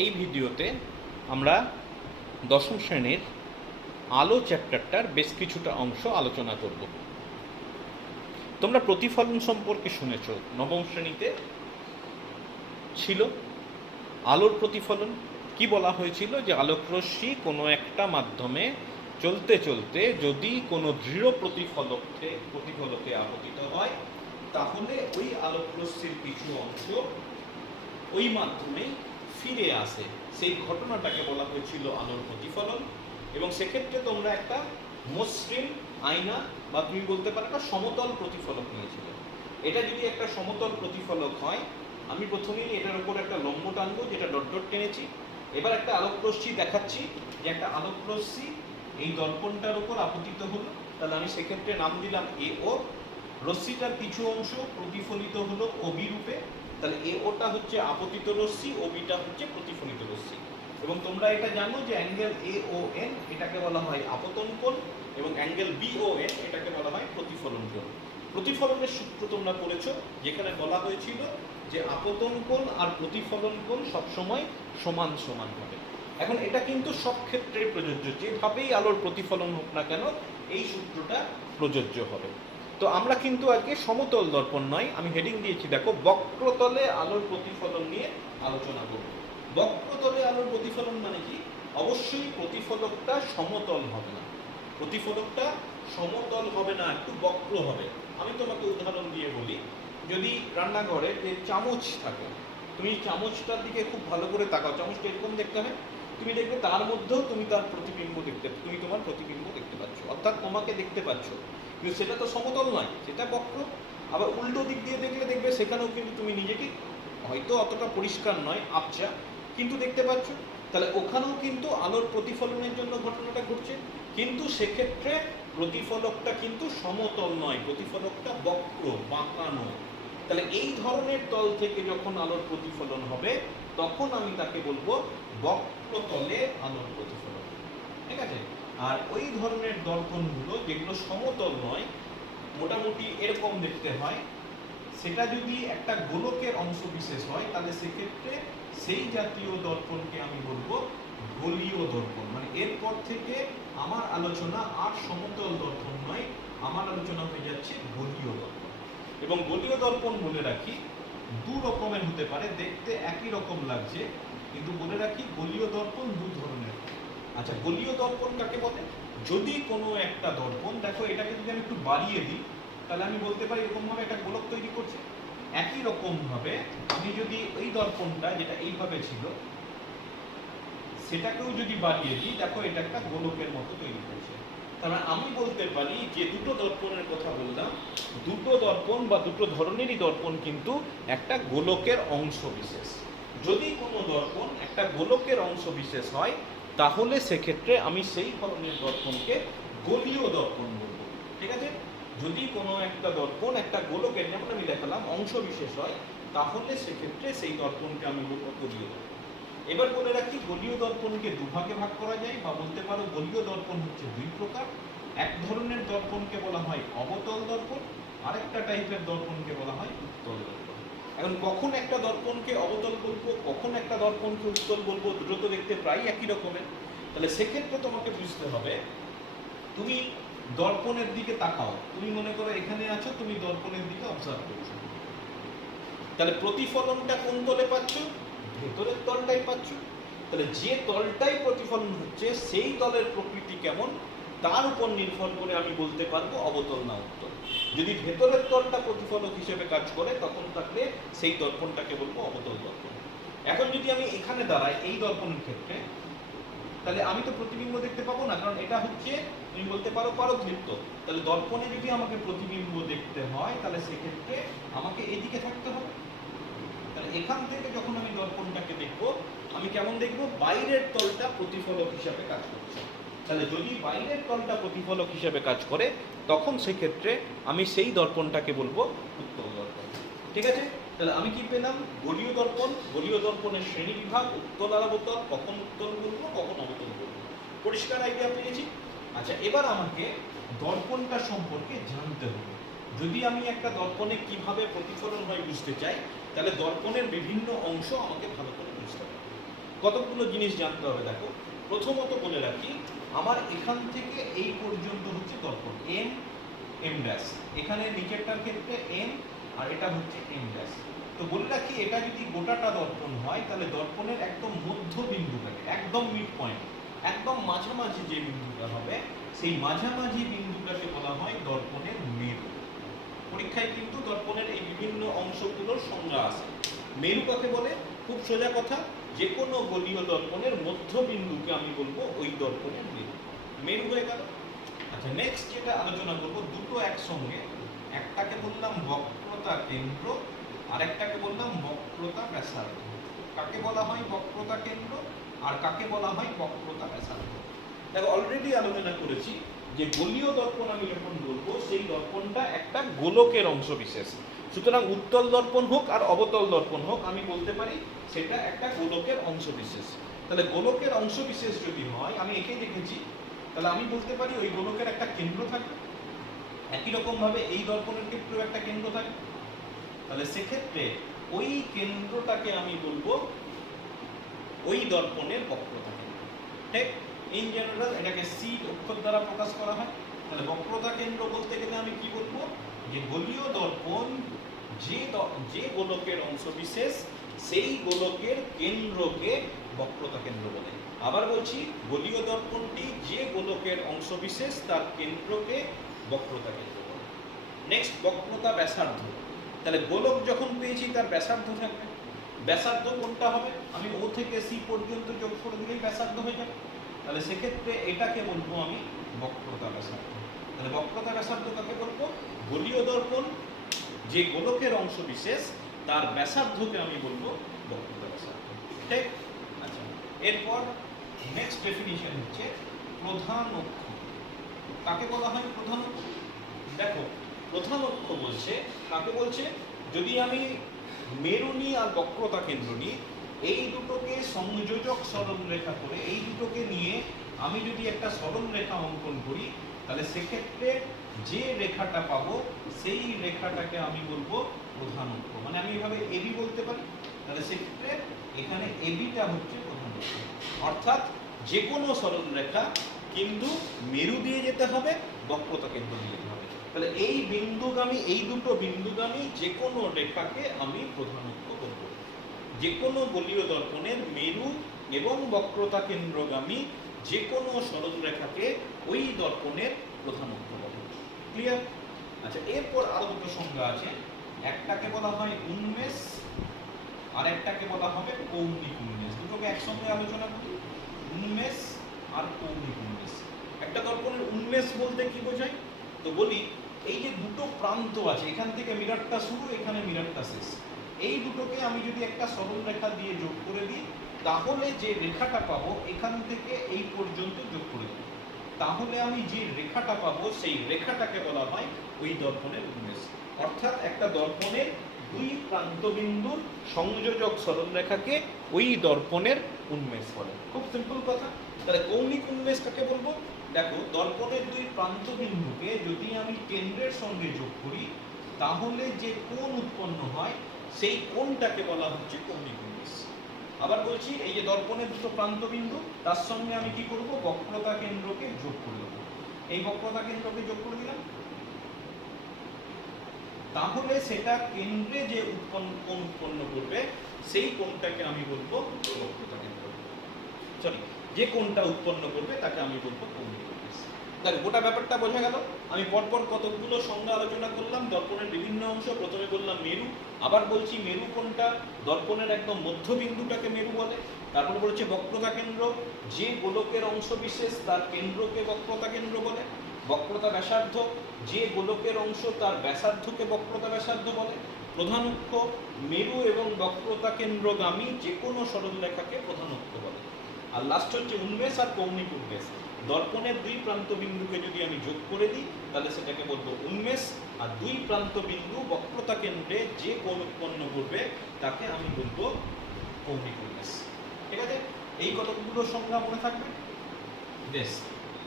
এই ভিডিওতে আমরা দশম শ্রেণীর আলো চ্যাপ্টারটার বেশ কিছুটা অংশ আলোচনা করব। তোমরা প্রতিফলন সম্পর্কে শুনেছ, নবম শ্রেণীতে ছিল আলোর প্রতিফলন। কি বলা হয়েছিল যে আলোকরশ্মি কোনো একটা মাধ্যমে চলতে চলতে যদি কোনো দৃঢ় প্রতিফলকে আপতিত হয়, তাহলে ওই আলোকরশ্মির কিছু অংশ ওই মাধ্যমে ফিরে আসে। সেই ঘটনাটাকে বলা হয়েছিল আলোর প্রতিফলন। এবং সেক্ষেত্রে তোমরা একটা মসৃণ আয়না বা তুমি বলতে পারো একটা সমতল প্রতিফলক নিয়েছিলে। এটা যদি একটা সমতল প্রতিফলক হয়, আমি প্রথমেই এটার উপর একটা লম্ব টানবো, যেটা ডট ডট টেনেছি। এবার একটা আলোকরশ্মি দেখাচ্ছি যে একটা আলোকরশ্মি এই দর্পণটার উপর আপতিত হলো, তাহলে আমি সেক্ষেত্রে নাম দিলাম এ ও। রশ্মিটার কিছু অংশ প্রতিফলিত হলো ওবি রূপে, তাহলে এ ওটা হচ্ছে আপতিত রশ্মি, ওবিটা হচ্ছে প্রতিফলিত রশ্মি। এবং তোমরা এটা জানো যে অ্যাঙ্গেল এ ও এন এটাকে বলা হয় আপতন কোণ, এবং অ্যাঙ্গেল বি ও এন এটাকে বলা হয় প্রতিফলন কোণ। প্রতিফলনের সূত্র তোমরা পড়েছো, যেখানে বলা হয়েছিল যে আপতন কোণ আর প্রতিফলন কোণ সবসময় সমান সমান হবে। এখন এটা কিন্তু সব ক্ষেত্রে প্রযোজ্য, যেভাবেই আলোর প্রতিফলন হোক না কেন এই সূত্রটা প্রযোজ্য হবে। তো আমরা কিন্তু আজকে সমতল দর্পণ নয়, আমি হেডিং দিয়েছি দেখো, বক্রতলে আলোর প্রতিফলন নিয়ে আলোচনা করব। বক্রতলে আলোর প্রতিফলন মানে কি? অবশ্যই প্রতিফলকটা সমতল হবে না, প্রতিফলকটা সমতল হবে না, একটু বক্র হবে। আমি তোমাকে উদাহরণ দিয়ে বলি, যদি রান্নাঘরে যে চামচ থাকে, তুমি চামচটার দিকে খুব ভালো করে তাকাও, চামচটা এরকম দেখতে হবে, তুমি দেখবে তার মধ্যেও তুমি তোমার প্রতিবিম্ব দেখতে পাচ্ছ, অর্থাৎ তোমাকে দেখতে পাচ্ছ, কিন্তু সেটা তো সমতল নয়, সেটা বক্র। আবার উল্টো দিক দিয়ে দেখবে সেখানেও কিন্তু তুমি নিজেকে, হয়তো অতটা পরিষ্কার নয়, আবছা, কিন্তু দেখতে পাচ্ছ। তাহলে ওখানেও কিন্তু আলোর প্রতিফলনের জন্য ঘটনাটা ঘটছে, কিন্তু সেক্ষেত্রে প্রতিফলকটা কিন্তু সমতল নয়, প্রতিফলকটা বক্র, বাঁকানো। তাহলে এই ধরনের তল থেকে যখন আলোর প্রতিফলন হবে, তখন আমি তাকে বলবো বক্রতলে আলোর প্রতিফলন। ঠিক আছে? আর ওই ধরনের দর্পণগুলো যেগুলো সমতল নয়, মোটামুটি এরকম দেখতে হয়, সেটা যদি একটা গোলকের অংশ বিশেষ হয়, তাহলে সেক্ষেত্রে সেই জাতীয় দর্পণকে আমি বলবো গোলীয় দর্পণ। মানে এরপর থেকে আমার আলোচনা আর সমতল দর্পণ নয়, আমার আলোচনা হয়ে যাচ্ছে গোলীয় দর্পণ। এবং গোলীয় দর্পণ বলে রাখি দু রকমের হতে পারে, দেখতে একই রকম লাগছে, কিন্তু বলে রাখি গোলীয় দর্পণ দু ধরনের। আচ্ছা, গোলীয় দর্পণ কাকে বলে? যদি কোনো একটা দর্পণ, দেখো এটাকে যদি আমি একটু বাড়িয়ে দিই, তাহলে আমি বলতে পারি এরকম ভাবে একটা গোলক তৈরি করছে। একই রকম ভাবে আমি যদি এই দর্পণটা যেটা এইভাবে ছিল, সেটাকেও যদি বাড়িয়ে দিই, দেখো এটা একটা গোলকের মতো তৈরি করছে। তাহলে আমি বলতে পারি যে দুটো দর্পণের কথা বললাম, দুটো দর্পণ বা দুটো ধরনেরই দর্পণ কিন্তু একটা গোলকের অংশ বিশেষ। যদি কোনো দর্পণ একটা গোলকের অংশ বিশেষ হয়, তাহলে সেক্ষেত্রে আমি সেই ধরনের দর্পণকে গোলীয় দর্পণ বলবো। ঠিক আছে? যদি কোনো একটা দর্পণ একটা গোলকের, যেমন আমি দেখালাম, অংশ বিশেষ হয়, তাহলে সেক্ষেত্রে সেই দর্পণকে আমি বলবো গোলীয় দর্পণ। এবার বলে রাখি, গোলীয় দর্পণকে দুভাগে ভাগ করা যায়, বা বলতে পারো গোলীয় দর্পণ হচ্ছে দুই প্রকার। এক ধরনের দর্পণকে বলা হয় অবতল দর্পণ, আরেকটা টাইপের দর্পণকে বলা হয় উত্তল দর্পণ। এখন কখন একটা দর্পণকে অবতল বলবো, কখন একটা দর্পণকে উত্তল বলবো, দুটো তো দেখতে প্রায় একই রকমের। তাহলে সেক্ষেত্রে তোমাকে বুঝতে হবে, তুমি দর্পণের দিকে তাকাও, তুমি মনে করো এখানে আছো, তুমি দর্পণের দিকে অবজার্ভ করছো, তাহলে প্রতিফলনটা কোন তলে পাচ্ছ? ভেতরের তলটাই পাচ্ছ। তাহলে যে তলটাই প্রতিফলন হচ্ছে, সেই তলের প্রকৃতি কেমন, তার উপর নির্ভর করে আমি বলতে পারবো অবতল না উত্তল। যদি ভেতরের তলটা প্রতিফলক হিসেবে কাজ করে, তখন থাকলে সেই দর্পণটাকে বলবো অবতল দর্পণ। এখন যদি আমি এখানে দাঁড়াই এই দর্পণের ক্ষেত্রে, তাহলে আমি তো প্রতিবিম্ব দেখতে পাবো না, কারণ এটা হচ্ছে, তুমি বলতে পারো পারদৃপ্ত। তাহলে দর্পণে যদি আমাকে প্রতিবিম্ব দেখতে হয়, তাহলে সেক্ষেত্রে আমাকে এদিকে থাকতে হবে। তাহলে এখান থেকে যখন আমি দর্পণটাকে দেখব, আমি কেমন দেখব? বাইরের তলটা প্রতিফলক হিসাবে কাজ করছে। তাহলে যদি বাইরের তলটা প্রতিফলক হিসাবে কাজ করে, তখন সেক্ষেত্রে আমি সেই দর্পণটাকে বলবো উত্তল দর্পণ। ঠিক আছে? তাহলে আমি কি পেলাম? গোলীয় দর্পণ, গোলীয় দর্পণের শ্রেণী বিভাগ, উত্তল আর অবতল, কখন উত্তল বলবো, কখন অবতল বলবো। পরিষ্কার আইডিয়া পেয়েছি? আচ্ছা, এবার আমাকে দর্পণটা সম্পর্কে জানতে হবে। যদি আমি একটা দর্পণে কিভাবে প্রতিফলন হয় বুঝতে চাই, তাহলে দর্পণের বিভিন্ন অংশ আমাকে ভালো করে বুঝতে হবে। কতগুলো জিনিস জানতে হবে দেখো। প্রথমত বলে রাখি, আমার এখান থেকে এই পর্যন্ত হচ্ছে দর্পণ এম এম ড্যাশ, এখানে নিচেরটার ক্ষেত্রে এম আর এটা হচ্ছে এম ড্যাশ। তো বলে রাখি, এটা যদি গোটাটা দর্পণ হয় তাহলে দর্পণের একদম মধ্য বিন্দুটাকে, একদম মিড পয়েন্ট, একদম মাঝামাঝি যে বিন্দুটা হবে, সেই মাঝামাঝি বিন্দুটাকে বলা হয় দর্পণের মেরু। পরীক্ষায় কিন্তু দর্পণের এই বিভিন্ন অংশগুলোর সংজ্ঞা আছে। মেরু কাকে বলে? খুব সোজা কথা, যে কোনো গোলীয় দর্পণের মধ্যবিন্দুকে আমি বলবো ওই দর্পণের মেরু। মেরু হয়ে গেল। আচ্ছা, নেক্সট যেটা আলোচনা করবো, দুটো একসঙ্গে, একটাকে বললাম বক্রতা কেন্দ্র আর একটাকে বললাম বক্রতা ব্যাসার্ধ। কাকে বলা হয় বক্রতা কেন্দ্র আর কাকে বলা হয় বক্রতা ব্যাসার্ধ? দেখো, অলরেডি আলোচনা করেছি যে গোলীয় দর্পণ আমি যখন বলবো, সেই দর্পণটা একটা গোলকের অংশ বিশেষ। সুতরাং উত্তল দর্পণ হোক আর অবতল দর্পণ হোক, আমি বলতে পারি সেটা একটা গোলকের অংশ বিশেষ। তাহলে গোলকের অংশ বিশেষ যদি হয়, আমি একে দেখেছি, তাহলে আমি বলতে পারি ওই গোলকের একটা কেন্দ্র থাকবে। একই রকম ভাবে এই দর্পণের ক্ষেত্রেও একটা কেন্দ্র থাকবে। তাহলে সেক্ষেত্রে ওই কেন্দ্রটাকে আমি বলবো ওই দর্পণের বক্রতা কেন্দ্র। ঠিক, ইন জেনারেল এটাকে সি অক্ষর দ্বারা প্রকাশ করা হয়। তাহলে বক্রতা কেন্দ্র বলতে গেলে আমি কি বলবো, যে গোলীয় দর্পণ যে গোলকের অংশ বিশেষ, সেই গোলকের কেন্দ্রকে বক্রতা কেন্দ্র বলে। আবার বলছি, গোলীয় দর্পণটি যে গোলকের অংশ বিশেষ, তার কেন্দ্রকে বক্রতা কেন্দ্র বলে। নেক্সট, বক্রতা ব্যাসার্ধ। তাহলে গোলক যখন পেয়েছি, তার ব্যাসার্ধ থাকবে। ব্যাসার্ধ কোনটা হবে? আমি ও থেকে সি পর্যন্ত যোগ করে দিলেই ব্যাসার্ধ হয়ে যাবে। তাহলে সেক্ষেত্রে এটাকে বলবো আমি বক্রতা ব্যাসার্ধ। তাহলে বক্রতা ব্যাসার্ধ কাকে বলবো? গোলীয় দর্পণ যে গোলকের অংশ বিশেষ, তার ব্যাসার্ধকে আমি বলবো বক্রতা ব্যাসার্ধ। ঠিক আচ্ছা, এরপর নেক্সট ডেফিনিশন হচ্ছে প্রধান অক্ষ। কাকে বলা হয় প্রধান অক্ষ? দেখো, প্রধান অক্ষ বলছে কাকে বলছে, যদি আমি মেরু নিই আর বক্রতা কেন্দ্র নিই, এই দুটোকে সংযোজক সরলরেখা করে, এই দুটোকে নিয়ে আমি যদি একটা সরলরেখা অঙ্কন করি, তাহলে সেক্ষেত্রে যে রেখাটা পাবো সেই রেখাটাকে আমি বলবো প্রধান অক্ষ। মানে আমি এভাবে এবি বলতে পারি। তাহলে সেক্ষেত্রে এখানে এবিটা হচ্ছে প্রধান অক্ষ। অর্থাৎ যে কোনো সরলরেখা কিন্তু মেরু দিয়ে যেতে হবে, বক্রতা কেন্দ্র দিয়ে যেতে হবে। তাহলে এই বিন্দুগামী, এই দুটো বিন্দুগামী যে কোনো রেখাকে আমি প্রধান অক্ষ বলবো। যে কোনো গোলীয় দর্পণের মেরু এবং বক্রতা কেন্দ্রগামী যে কোনো সরলরেখাকে ওই দর্পণের প্রধান অক্ষ বলে। ক্লিয়ার? আচ্ছা, এরপর আরো দুটো সংজ্ঞা আছে। একটাকে বলা হয় উন্মেষ আর একটাকে বলা হবে কৌণিক উন্মেষ। দুটোকে একসঙ্গে আলোচনা করি, উন্মেষ আর কৌণিক উন্মেষ। একটা দর্পণের উন্মেষ বলতে কি বোঝায়? তো বলি, এই যে দুটো প্রান্ত আছে, এখান থেকে মিররটা শুরু, এখানে মিররটা শেষ, এই দুটোকে আমি যদি একটা সরল রেখা দিয়ে যোগ করে দিই, তাহলে যে রেখাটা পাবো এখান থেকে এই পর্যন্ত যোগ করে দিই, তাহলে আমি যে রেখাটা পাবো সেই রেখাটাকে বলা হয় ওই দর্পণের উন্মেষ। অর্থাৎ একটা দর্পণের দুই প্রান্তবিন্দুর সংযোজক সরলরেখাকে ওই দর্পণের উন্মেষ বলে। খুব সিম্পল কথা। তাহলে কৌণিক উন্মেষ কাকে বলবো? দেখো, দর্পণের দুই প্রান্তবিন্দুকে যদি আমি কেন্দ্রের সঙ্গে যোগ করি, তাহলে যে কোণ উৎপন্ন হয় সেই কোণটাকে বলা হচ্ছে কৌণিক উন্মেষ। আবার বলছি, এই যে দর্পণের দুটো প্রান্তবিন্দু, তার সঙ্গে আমি কি করব, বক্রতা কেন্দ্রকে যোগ করে দেবো। এই বক্রতা কেন্দ্রকে যোগ করে দিলাম, তাহলে সেটা কেন্দ্রে যে কোণ উৎপন্ন করবে সেই কোণটাকে আমি বলবো বক্রতা কেন্দ্র। সরি, যে কোণটা উৎপন্ন করবে তাকে আমি বলবো কৌণিক উন্মেষ। দেখো, গোটা ব্যাপারটা বোঝা গেল। আমি পরপর কতগুলো সংজ্ঞা আলোচনা করলাম দর্পণের বিভিন্ন অংশ। প্রথমে বললাম মেরু, আবার বলছি মেরু কোনটা, দর্পণের একদম মধ্যবিন্দুটাকে মেরু বলে। তারপর বলছে বক্রতা কেন্দ্র, যে গোলকের অংশ বিশেষ তার কেন্দ্রকে বক্রতা কেন্দ্র বলে। বক্রতা ব্যাসার্ধ, যে গোলকের অংশ তার ব্যাসার্ধকে বক্রতা ব্যাসার্ধ বলে। প্রধান অক্ষ, মেরু এবং বক্রতা কেন্দ্রগামী যে কোনো সরলরেখাকে প্রধান অক্ষ বলে। আর লাস্ট হচ্ছে উন্মেষ আর কৌণিক উন্মেষ। দর্পণের দুই প্রান্ত বিন্দুকে যদি আমি যোগ করে দিই, তাহলে সেটাকে বলবো উন্মেষ। আর দুই প্রান্ত বিন্দু বক্রতা কেন্দ্রে যে কোণ উৎপন্ন করবে তাকে আমি বলবো কৌণিক উন্মেষ। ঠিক আছে? এই কতগুলো সংজ্ঞা মনে থাকবে। বেশ,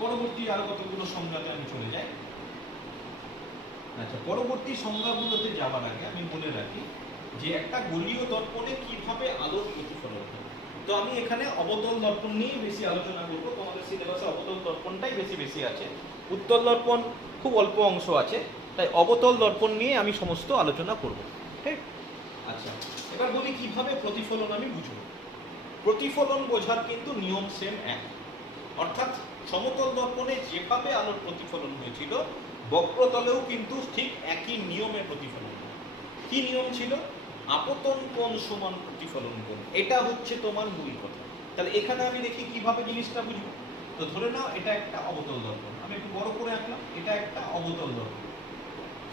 পরবর্তী আরো কতগুলো সংজ্ঞাতে আমি চলে যাই। আচ্ছা, পরবর্তী সংজ্ঞাগুলোতে যাওয়ার আগে আমি বলে রাখি যে একটা গোলীয় দর্পণে কিভাবে আলোর প্রতিফলন হয়। তো আমি আমি এখানে অবতল দর্পণ নিয়ে বেশি আলোচনা করব। তোমাদের সিলেবাসে অবতল দর্পণটাই বেশি আছে, উত্তল দর্পণ খুব অল্প অংশ আছে, তাই অবতল দর্পণ নিয়ে আমি সমস্ত আলোচনা করব। ঠিক? আচ্ছা, এবার বলি কিভাবে প্রতিফলন আমি বুঝব। প্রতিফলন বোঝার কিন্তু নিয়ম সেম এক, অর্থাৎ সমতল দর্পণে যেভাবে আলোর প্রতিফলন হয়েছিল বক্রতলেও কিন্তু ঠিক একই নিয়মে প্রতিফলন হয়। কি নিয়ম ছিল? আপতন কোণ সমান প্রতিফলন কোণ, এটা হচ্ছে তোমার মূল কথা। তাহলে এখানে আমি দেখি কিভাবে জিনিসটা বুঝবো। তো ধরে নাও এটা একটা অবতল দর্পণ, আমি একটু বড় করে আঁকলাম, এটা একটা অবতল দর্পণ,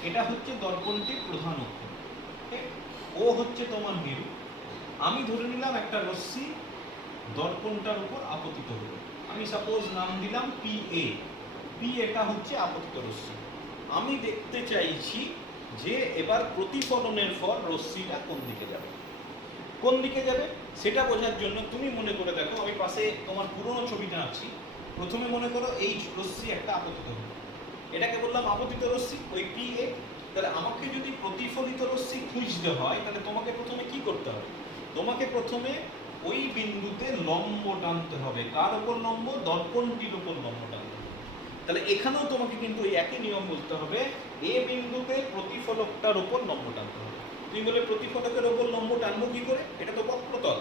এটা হচ্ছে দর্পণটির প্রধান অক্ষ, ও হচ্ছে তোমার মেরু। আমি ধরে নিলাম একটা রশ্মি দর্পণটার উপর আপতিত হলো, আমি সাপোজ নাম দিলাম পি এ, পি এটা হচ্ছে আপতিত রশ্মি। আমি দেখতে চাইছি যে এবার প্রতিফলনের ফল রশ্মিটা কোন দিকে যাবে। কোন দিকে যাবে সেটা বোঝার জন্য তুমি মনে করে দেখো, আমি পাশে তোমার পুরনো ছবিটা আছি। প্রথমে মনে করো এই রশ্মি একটা আপতিত হলো, এটাকে বললাম আপতিত রশ্মি, ওই পি এ। তাহলে আমাকে যদি প্রতিফলিত রশ্মি খুঁজতে হয় তাহলে তোমাকে প্রথমে কি করতে হবে? তোমাকে প্রথমে ওই বিন্দুতে লম্ব টানতে হবে। কার উপর লম্ব? দর্পণটির উপর লম্ব টানতে হবে। তাহলে এখানেও তোমাকে কিন্তু ওই একই নিয়ম বলতে হবে, এ বিন্দুতে প্রতিফলকটার উপর লম্ব টানতে হবে। তুমি বলে প্রতিফলকের উপর লম্ব টানবো কি করে? এটা তো বক্রতল,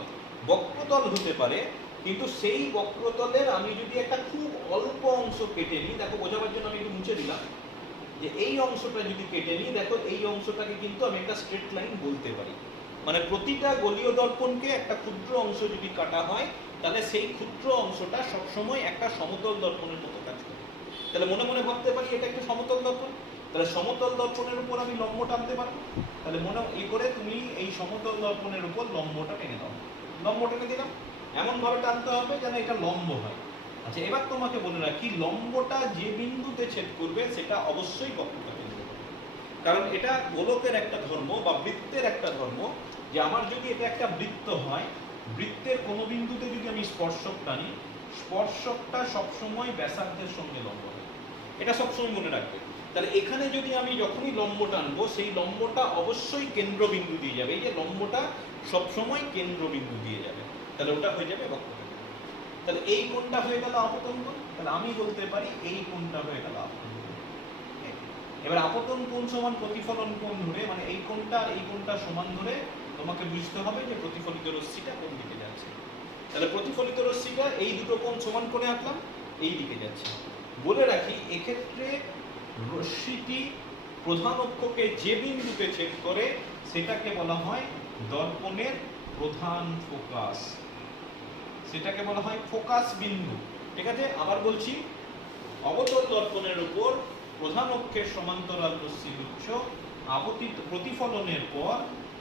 বক্রতল হতে পারে, কিন্তু সেই বক্রতলের আমি যদি একটা খুব অল্প অংশ কেটে নিই, দেখো বোঝাবার জন্য আমি একটু মুছে দিলাম, যে এই অংশটা যদি কেটে নিই, দেখো এই অংশটাকে কিন্তু আমি একটা স্ট্রেট লাইন বলতে পারি। মানে প্রতিটা গলীয় দর্পণকে একটা ক্ষুদ্র অংশ যদি কাটা হয় তাহলে সেই ক্ষুদ্র অংশটা সবসময় একটা সমতল দর্পণের মতো কাজ করে। তাহলে মনে মনে ভাবতে পারি এটা একটা সমতল দর্পণ, তাহলে সমতল দর্পণের উপর আমি লম্ব টানতে পারবো। তাহলে মনে করে তুমি এই সমতল দর্পণের উপর লম্বটা টেনে দাও, লম্ব টেনে দিলাম, এমন ভাবে টানতে হবে যেন এটা লম্ব হয়। আচ্ছা, এবার তোমাকে বলে রাখি, লম্বটা যে বিন্দুতে ছেদ করবে সেটা অবশ্যই বক্রতা কেন্দ্র, কারণ এটা গোলকের একটা ধর্ম বা বৃত্তের একটা ধর্ম, যে আমার যদি এটা একটা বৃত্ত হয়, বৃত্তের কোনো বিন্দুতে যদি আমি স্পর্শক টানি, স্পর্শকটা সবসময় ব্যাসার্ধের সঙ্গে লম্ব হয়, এটা সবসময় মনে রাখবে। তাহলে এখানে যদি আমি যখনই লম্ব টানবো সেই লম্বটা অবশ্যই কেন্দ্রবিন্দু দিয়ে যাবে, এই যে লম্বটা সবসময় কেন্দ্রবিন্দু দিয়ে যাবে, তাহলে ওটা হয়ে যাবে বক্রতা। তাহলে এই কোণটা হয়ে গেল আপতন কোণ, তাহলে আমি বলতে পারি এই কোণটা হয়ে গেল আপতন কোণ। এবার আপতন কোণ সমান প্রতিফলন কোণ ধরে, মানে এই কোণটা আর এই কোণটা সমান ধরে তোমাকে বুঝতে হবে যে প্রতিফলিত রশ্মিটা কোন দিকে যাচ্ছে। তাহলে প্রতিফলিত রশ্মিটা এই দুটো কোণ সমান করে আঁকলাম, এই দিকে যাচ্ছে। বলে রাখি এক্ষেত্রে রশ্মিটি প্রধান অক্ষকে যে বিন্দুতে ছেদ করে সেটাকে বলা হয় দর্পণের প্রধান ফোকাস, সেটাকে বলা হয় ফোকাস বিন্দু। ঠিক আছে, আবার বলছি, অবতল দর্পণের উপর প্রধান অক্ষের সমান্তরাল রশ্মির উৎস আপতিত প্রতিফলনের পর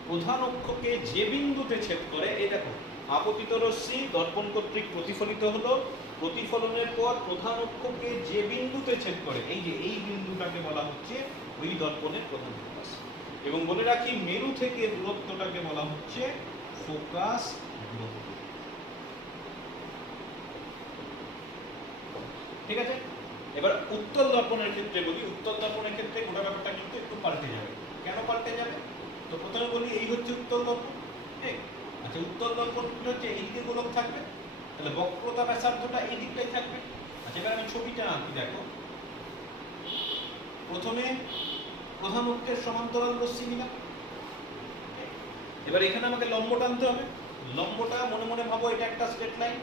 প্রধান অক্ষকে যে বিন্দুতে ছেদ করে, এই দেখো আপতিত রশ্মি দর্পণ কর্তৃক প্রতিফলিত হলো, প্রতিফলনের পর প্রধান অক্ষকে যে বিন্দুতে ছেদ করে, এই যে এই বিন্দুটাকে বলা হচ্ছে ওই দর্পণের প্রধান ফোকাস। এবং বলে রাখি মেরু থেকে দূরত্বটাকে বলা হচ্ছে ফোকাস দূরত্ব। ঠিক আছে, এবার উত্তল দর্পণের ক্ষেত্রে বলি, উত্তল দর্পণের ক্ষেত্রে গোটা ব্যাপারটা কিন্তু একটু পাল্টে যাবে। কেন পাল্টে যাবে? তো প্রথমে বলি এই হচ্ছে উত্তল দর্পণ। ঠিক, আচ্ছা উত্তল দর্পণটা হচ্ছে এই দিকে গোলক থাকবে, তাহলে বক্রতা ব্যাসার্ধটা এই দিকটাই থাকবে। আচ্ছা, এবার আমি ছবিটা আঁকি, দেখো প্রথমে প্রধান অক্ষের সমান্তরাল রশ্মি নিলাম, এবার এখানে আমাকে লম্ব টানতে হবে। লম্বটা মনে মনে ভাবো এটা একটা স্ট্রেট লাইন,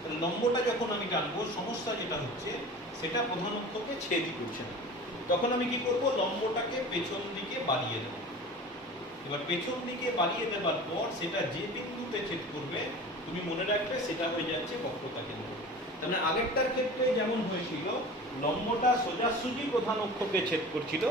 তাহলে লম্বটা যখন আমি টানবো, সমস্যা যেটা হচ্ছে সেটা প্রধান অক্ষকে ছেদই করছে না, তখন আমি কি করব? লম্বটাকে পেছন দিকে বাড়িয়ে দেব। এবার পেছন দিকে বাড়িয়ে দেবার পর সেটা যে বিন্দুতে ছেদ করবে তুমি মনে রাখবে সেটা হয়ে যাচ্ছে বক্রতা কেন্দ্র। তাহলে আগেরটার ক্ষেত্রে যেমন হয়েছিল লম্বটা সোজাসুজি প্রধান অক্ষকে ছেদ করছিল,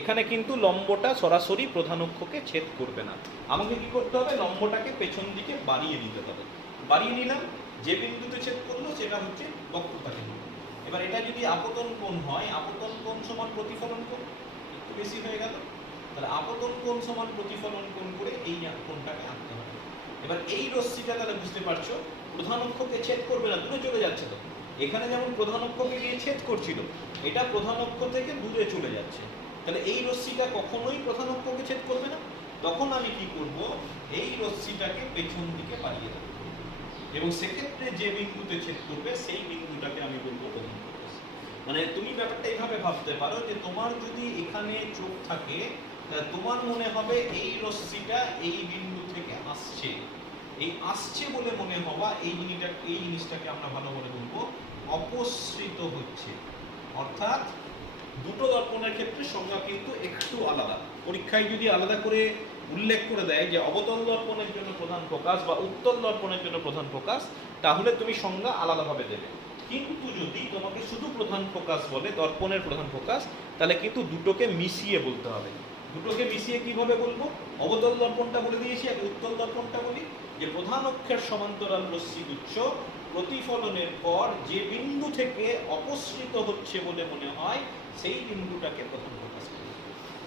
এখানে কিন্তু লম্বটা সরাসরি প্রধান অক্ষকে ছেদ করবে না, আমাকে কি করতে হবে? লম্বটাকে পেছন দিকে বাড়িয়ে দিতে হবে। বাড়িয়ে নিলাম, যে বিন্দুতে ছেদ করলো সেটা হচ্ছে বক্রতা কেন্দ্র। এবার এটা যদি আপতন কোণ হয়, আপতন কোণ সমান প্রতিফলন কোণ, একটু বেশি হয়ে গেল, তাহলে আপতন কোণ সমান প্রতিফলন কোণ করে এই কোণটাকে আঁকতে হবে। এবার এই রশ্মিটা তাহলে বুঝতে পারছো প্রধান অক্ষকে ছেদ করবে না, দূরে চলে যাচ্ছে। তো এখানে যেমন প্রধান অক্ষকে গিয়ে ছেদ করছিল, এটা প্রধান অক্ষ থেকে দূরে চলে যাচ্ছে, তাহলে এই রশ্মিটা কখনোই প্রধান অক্ষকে ছেদ করবে না। তখন আমি কি করব? এই রশ্মিটাকে পেছন দিকে বাড়িয়ে দেবো। এবং সেক্ষেত্রে যে বিন্দুতে ছেদ করবে সেই বিন্দুটাকে আমি বলবো প্রধান ফোকাস। মানে তুমি ব্যাপারটা এইভাবে ভাবতে পারো যে তোমার যদি এখানে চোখ থাকে, তোমার মনে হবে এই রশ্মিটা এই বিন্দু থেকে আসছে, এই আসছে বলে মনে হওয়া এই জিনিসটাকে আমরা ভালো করে বলবো অপসৃত হচ্ছে। অর্থাৎ দুটো দর্পণের ক্ষেত্রে সংজ্ঞা কিন্তু একটু আলাদা। পরীক্ষায় যদি আলাদা করে উল্লেখ করে দেয় যে অবতল দর্পণের জন্য প্রধান ফোকাস বা উত্তল দর্পণের জন্য প্রধান ফোকাস, তাহলে তুমি সংজ্ঞা আলাদাভাবে দেবে। কিন্তু যদি তোমাকে শুধু প্রধান ফোকাস বলে দর্পণের প্রধান ফোকাস, তাহলে কিন্তু দুটোকে মিশিয়ে বলতে হবে। দুটোকে মিশিয়ে কিভাবে বলবো? অবতল দর্পণটা বলে দিয়েছি, আর উত্তল দর্পণটা বলি যে প্রধান অক্ষের সমান্তরাল রশ্মিগুচ্ছ প্রতিফলনের পর যে বিন্দু থেকে অপসৃত হচ্ছে বলে মনে হয় সেই বিন্দুটাকে প্রধান ফোকাস বলে।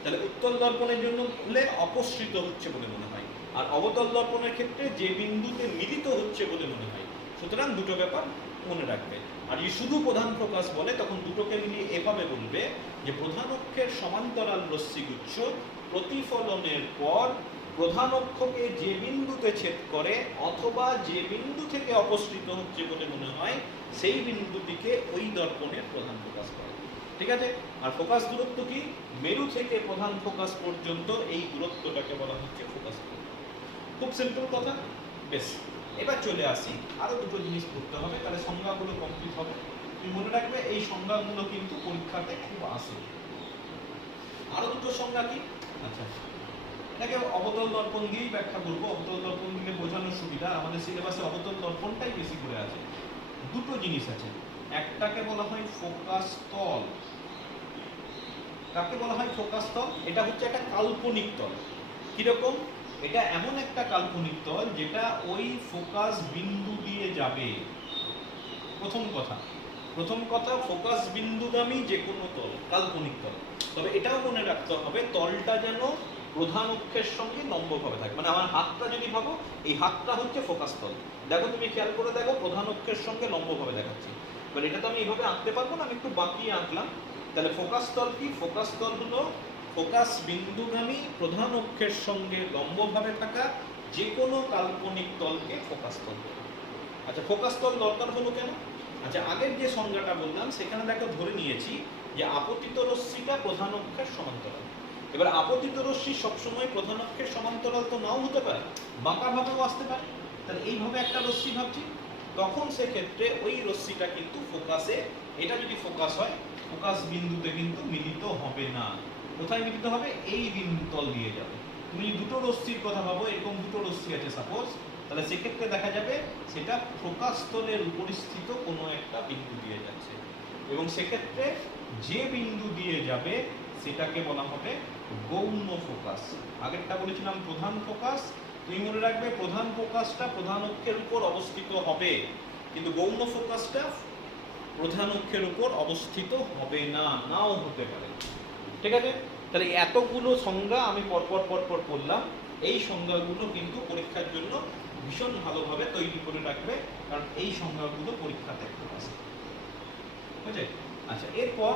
তাহলে উত্তল দর্পণের জন্য বললে অপসৃত হচ্ছে বলে মনে হয়, আর অবতল দর্পণের ক্ষেত্রে যে বিন্দুতে মিলিত হচ্ছে বলে মনে হয়। সুতরাং দুটো ব্যাপার মনে রাখবে। আর যদি শুধু প্রধান ফোকাস বলে তখন দুটোকে মিলিয়ে এভাবে বলবে যে প্রধান অক্ষের সমান্তরাল রশ্মিগুচ্ছ প্রতিফলনের পর প্রধান অক্ষকে যে বিন্দুতে ছেদ করে অথবা যে বিন্দু থেকে অপসৃত হচ্ছে বলে মনে হয় সেই বিন্দুটিকে ওই দর্পণের প্রধান ফোকাস করে। ঠিক আছে? আর ফোকাস দূরত্ব কি? মেরু থেকে প্রধান ফোকাস পর্যন্ত এই দূরত্বটাকে বলা হচ্ছে ফোকাস দূরত্ব। খুব সিম্পল কথা। বেশ, এবার চলে আসি, আরো দুটো জিনিস করতে হবে, তাহলে সংজ্ঞাগুলো কমপ্লিট হবে। তুমি মনে রাখবে এই সংজ্ঞাগুলো কিন্তু পরীক্ষাতে খুব আসে। আরো দুটো সংজ্ঞা কি? আচ্ছা, এটাকে অবতল দর্পণ দিয়েই ব্যাখ্যা করবো। অবতল দর্পণ দিলে বোঝানোর সুবিধা, আমাদের সিলেবাসে অবতল দর্পণটাই বেশি করে আছে। দুটো জিনিস আছে, একটাকে বলা হয় ফোকাস তল। কাকে বলা হয় ফোকাস তল? এটা হচ্ছে একটা কাল্পনিক তল। কিরকম? এটা এমন একটা কাল্পনিক তল যেটা ওই ফোকাস বিন্দু দিয়ে যাবে। প্রথম কথা ফোকাস বিন্দুগামী যে কোনো তল কাল্পনিক তল। তবে এটাও মনে রাখতে হবে তলটা যেন প্রধান অক্ষের সঙ্গে লম্বভাবে থাকে। মানে আমার হাতটা যদি ভাবো, এই হাতটা হচ্ছে ফোকাস তল। দেখো, তুমি খেয়াল করে দেখো, প্রধান অক্ষের সঙ্গে লম্বভাবে দেখাচ্ছি। এবার এটা তো আমি এইভাবে আঁকতে পারবো না, আমি একটু বাঁকিয়ে আঁকলাম। তাহলে ফোকাস তল কি? ফোকাস তল হলো ফোকাস বিন্দুগামী প্রধান অক্ষের সঙ্গে লম্বভাবে থাকা যে কোনো কাল্পনিক তলকে ফোকাস তল বলে। আচ্ছা, ফোকাস তল দরকার হলো কেন? আচ্ছা, আগের যে সংজ্ঞাটা বললাম সেখানে দেখো ধরে নিয়েছি যে আপতিত রশ্মিটা প্রধান অক্ষের সমান্তরাল। এবার আপতিত রশ্মি সবসময় প্রধান অক্ষের সমান্তরাল তো নাও হতে পারে, বাঁকা ভাবেও আসতে পারে। তাহলে এইভাবে একটা রশ্মি ভাবছি, তখন সেক্ষেত্রে ওই রশ্মিটা কিন্তু ফোকাসে, এটা যদি ফোকাস হয়, ফোকাস বিন্দুতে কিন্তু মিলিত হবে না। কোথায় মিলিত হবে? এই বিন্দু তল দিয়ে যাবে। তুমি দুটো রশ্মির কথা ভাবো, এরকম দুটো রশ্মি আছে সাপোজ, তাহলে সেক্ষেত্রে দেখা যাবে সেটা ফোকাস তলের উপরিস্থিত কোনো একটা বিন্দু দিয়ে যাচ্ছে, এবং সেক্ষেত্রে যে বিন্দু দিয়ে যাবে সেটাকে বলা হবে গৌণ ফোকাস। আগেরটা বলেছিলাম প্রধান ফোকাস, তুমি মনে রাখবে প্রধান ফোকাসটা প্রধান অক্ষের উপর অবস্থিত হবে, কিন্তু গৌণ ফোকাসটা প্রধান অক্ষের উপর অবস্থিত হবে না, নাও হতে পারে। ঠিক আছে? তাহলে এতগুলো সংজ্ঞা আমি পরপর পড়লাম। এই সংজ্ঞাগুলো কিন্তু পরীক্ষার জন্য ভীষণ ভালোভাবে তৈরি করে রাখবে, কারণ এই সংজ্ঞাগুলো পরীক্ষাতে আসে। বুঝলে? আচ্ছা, এরপর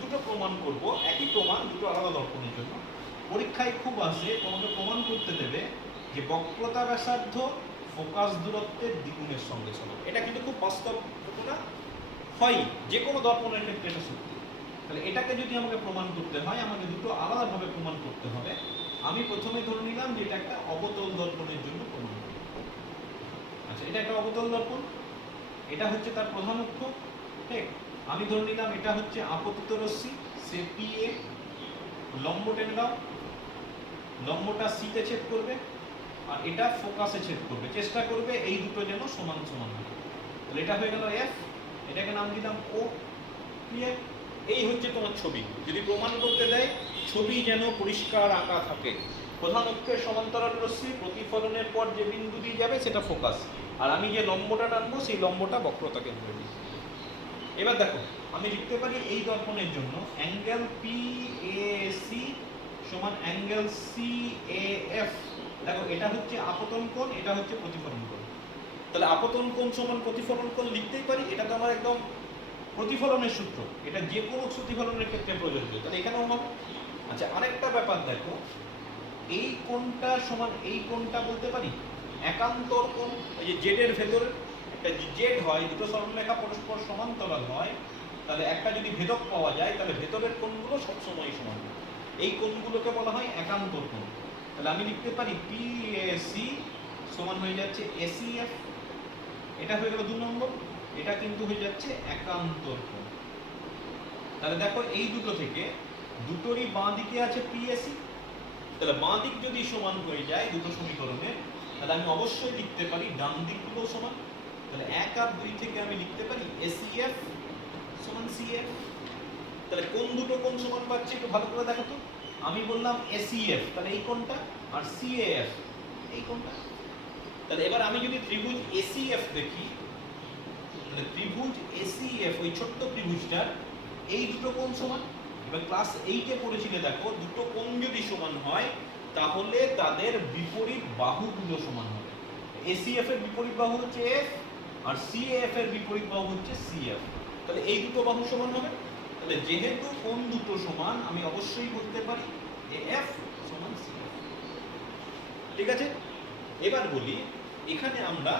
দুটো প্রমাণ করব, একই প্রমাণ দুটো আলাদা দর্পণের জন্য। পরীক্ষায় খুব আসে, তোমাকে প্রমাণ করতে দেবে যে বক্রতা ব্যাসার্ধ ফোকাস দূরত্বের দ্বিগুণের সঙ্গে সমান। এটা কিন্তু খুব বাস্তব ঘটনা, হয় যে কোনো দর্পণের ক্ষেত্রে এটা সত্যি। তাহলে এটাকে যদি আমাকে প্রমাণ করতে হয়, আমাকে দুটো আলাদাভাবে প্রমাণ করতে হবে। আমি প্রথমে ধরে নিলাম যে এটা একটা অবতল দর্পণের জন্য প্রমাণ করব। আচ্ছা, এটা একটা অবতল দর্পণ, এটা হচ্ছে তার প্রধান অক্ষ। ঠিক, আমি ধরে নিলাম এটা হচ্ছে আপতিত রশ্মি, সে পি এ, লম্ব টেনে দাও, লম্বটা সিতে ছেদ করবে, আর এটা ফোকাসে ছেদ করবে। চেষ্টা করবে এই দুটো যেন সমান সমান হয়। তাহলে এটা হয়ে গেল এফ, এটাকে নাম দিলাম ও। ক্লিয়ার? এই হচ্ছে তোমার ছবি। যদি প্রমাণ করতে দেয় ছবি যেন পরিষ্কার আঁকা থাকে, প্রধান অক্ষের সমান্তরাল রশ্মি প্রতিফলনের পর যে বিন্দু দিয়ে যাবে সেটা ফোকাস, আর আমি যে লম্বটা টানবো সেই লম্বটা বক্রতাকে ধরে দিই। এবার দেখো, আমি লিখতে পারি এই দর্পণের জন্য অ্যাঙ্গেল পি এ সি সমান অ্যাঙ্গেল সি এ এফ। দেখো, এটা হচ্ছে আপতন কোণ, এটা হচ্ছে প্রতিফলন কোণ। তাহলে আপতন কোণ সমান প্রতিফলন কোণ লিখতেই পারি। এটা তো আমার একদম প্রতিফলনের সূত্র, এটা যে কোনো প্রতিফলনের ক্ষেত্রে প্রযোজ্য। তাহলে এখানেও হবে। আচ্ছা, আরেকটা ব্যাপার দেখো, এই কোণটা সমান এই কোণটা বলতে পারি একান্তর কোণ, ওই যে জেডের ভেতরে একটা জেড হয়, দুটো সরলরেখা পরস্পর সমান্তরাল হয়, তাহলে একটা যদি ভেদক পাওয়া যায় তাহলে ভেতরের কোণগুলো সবসময় সমান। এই কোণগুলোকে বলা হয় একান্তর কোণ। তাহলে আমি লিখতে পারি পিএসি সমান হয়ে যাচ্ছে এসিএফ, এটা হয়ে গেল 2 নম্বর। এটা কিন্তু হয়ে যাচ্ছে একান্তর কোণ। তাহলে দেখো এই দুটো থেকে দুটোরই বাঁ দিকে আছে পিএসি, তাহলে বাঁ দিক যদি সমান হয়ে যায় দুটো সমীকরণে, তাহলে আমি অবশ্যই লিখতে পারি ডান দিকগুলো সমান। তাহলে 1 আর 2 থেকে আমি লিখতে পারি এসিএফ সমান সিএফ। তাহলে কোন দুটো কোণ সমান পাচ্ছি একটু ভালো করে দেখো তো। আমি বললাম এসিএফ, তাহলে এই কোণটা, আর সিএএফ এই কোণটা। তাহলে এবার আমি যদি ত্রিভুজ এসিএফ দেখি, তাহলে ত্রিভুজ এসিএফ ওই ছোট্ট ত্রিভুজটার এই দুটো কোণ সমান। এবার ক্লাস 8 এ পড়েছিলে দেখো, দুটো কোণ যদি সমান হয় তাহলে তাদের বিপরীত বাহুগুলো সমান হবে। এসিএফ এর বিপরীত বাহু হচ্ছে এফ, আর সিএএফ এর বিপরীত বাহু হচ্ছে সিএফ। তাহলে এই দুটো বাহু সমান হবে। তাহলে যেহেতু কোণ দুটো সমান, আমি অবশ্যই বলতে পারি এএফ সমান সিএফ। ঠিক আছে, এবার বলি এখানে আমরা